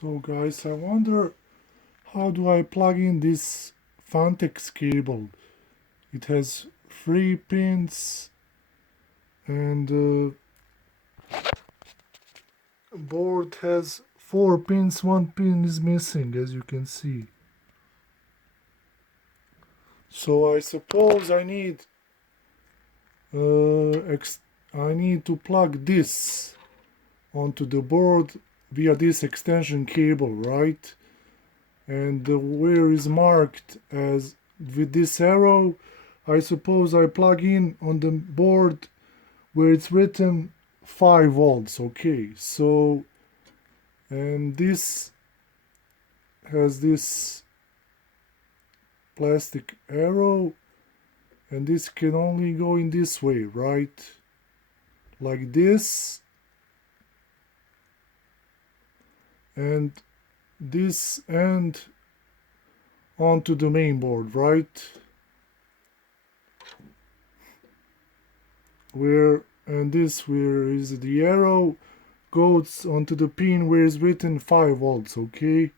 So guys, I wonder how do I plug in this phanteks cable. It has 3 pins and board has 4 pins. 1 pin is missing, as you can see. So I suppose I need to plug this onto the board via this extension cable, right? And where is marked as with this arrow, I suppose I plug in on the board where it's written 5 volts. Okay, so, and this has this plastic arrow, and this can only go in this way, right? Like this, and this end onto the main board, right? Where is the arrow goes onto the pin where is written 5 volts. Okay,